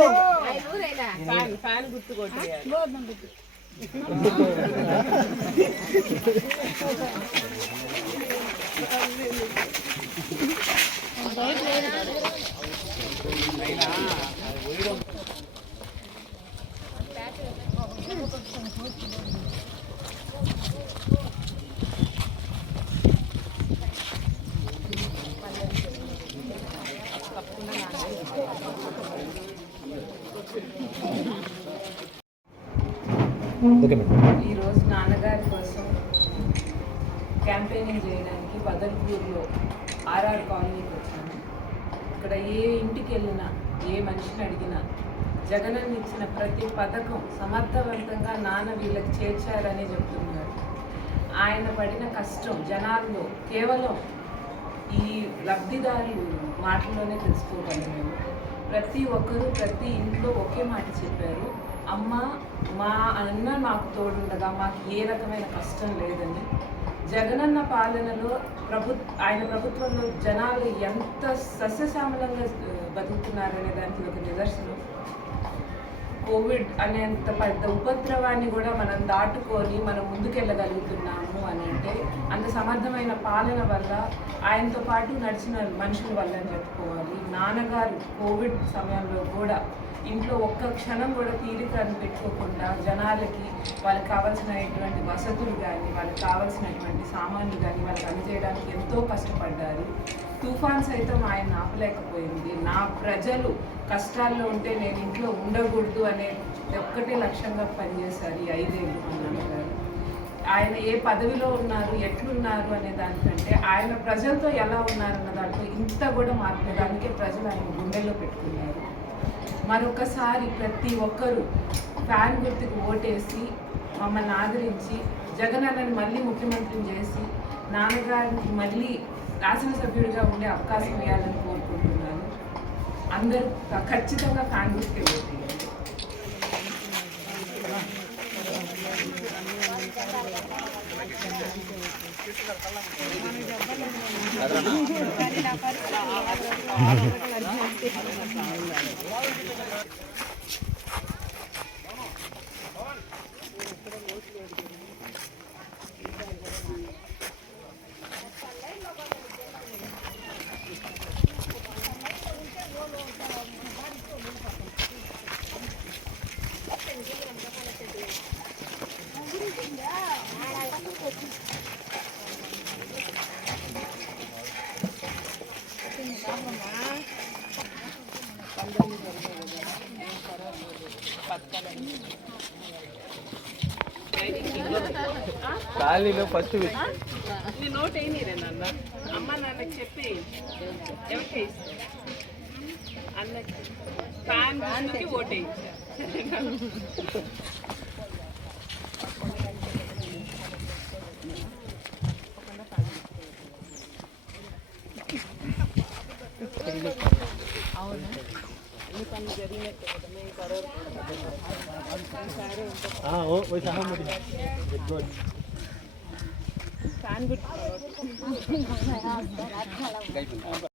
Fan fan గుర్తు కొట్టేయాలి okay madam. ఈరోజు నాన్నగారి కోసం క్యాంపెయినింగ్ చేయడానికి బదల్పూర్లో ఆర్ఆర్ కాలనీకి వచ్చాను. ఇక్కడ ఏ ఇంటికి వెళ్ళినా ఏ మనిషిని అడిగినా జగనన్న ఇచ్చిన ప్రతి పథకం సమర్థవంతంగా నాన్న వీళ్ళకి చేర్చారని చెప్తున్నారు. ఆయన పడిన కష్టం జనాల్లో కేవలం ఈ లబ్ధిదారులు మాటల్లోనే తెలుసుకోగలం మేము ప్రతి ఒక్కరూ ప్రతి ఇంట్లో ఒకే మాట చెప్పారు. అమ్మ మా అన్న మాకు తోడుండగా మాకు ఏ రకమైన కష్టం లేదని జగనన్న పాలనలో ప్రభు ఆయన ప్రభుత్వంలో జనాలు ఎంత సస్యశ్యామలంగా బతుకుతున్నారనే దానికి ఒక నిదర్శనం. కోవిడ్ అనేంత పెద్ద ఉపద్రవాన్ని కూడా మనం దాటుకొని మనం ముందుకెళ్ళగలుగుతున్నాము అని అంటే అంత సమర్థమైన పాలన వల్ల ఆయనతో పాటు నడిచిన మనుషుల వల్ల అని చెప్పుకోవాలి. నాన్నగారు కోవిడ్ సమయంలో కూడా ఇంట్లో ఒక్క క్షణం కూడా తీరిక అని పెట్టుకోకుండా జనాలకి వాళ్ళకి కావాల్సినటువంటి వసతులు కానీ వాళ్ళకి కావాల్సినటువంటి సామాన్లు కానీ వాళ్ళకి అందజేయడానికి ఎంతో కష్టపడ్డారు. తుఫాన్ సైతం ఆయన ఆపలేకపోయింది. నా ప్రజలు కష్టాల్లో ఉంటే నేను ఇంట్లో ఉండకూడదు అనే ఒక్కటే లక్ష్యంగా పనిచేశారు ఈ ఐదేళ్ళు మా నాన్నగారు ఆయన ఏ పదవిలో ఉన్నారు ఎట్లున్నారు అనే దానికంటే ఆయన ప్రజలతో ఎలా ఉన్నారన్న దాంట్లో ఇంత కూడా మార్పు ప్రజలు ఆయన గుండెల్లో పెట్టుకున్నారు. మరొకసారి ప్రతి ఒక్కరూ ఫ్యాన్ గుర్తుకు ఓటేసి మమ్మల్ని ఆదరించి జగనన్నని మళ్ళీ ముఖ్యమంత్రిని చేసి నాన్నగారికి మళ్ళీ శాసనసభ్యుడిగా ఉండే అవకాశం ఇవ్వాలని కోరుకుంటున్నాను అందరూ ఖచ్చితంగా ఫ్యాన్ Thank you. ఖాళీలో ఫస్ట్ నీ నోట్ అయినరే నాన్న. అమ్మ నాన్నకి చెప్పి ఎవరికి అన్నకి. ఫ్యాన్ గుర్తుకి ఓటేయించా ఎన్ని పనులు జరిగినట్టు కదా మేము కరోనా గుడ్ ఫ్యాన్ గుర్తు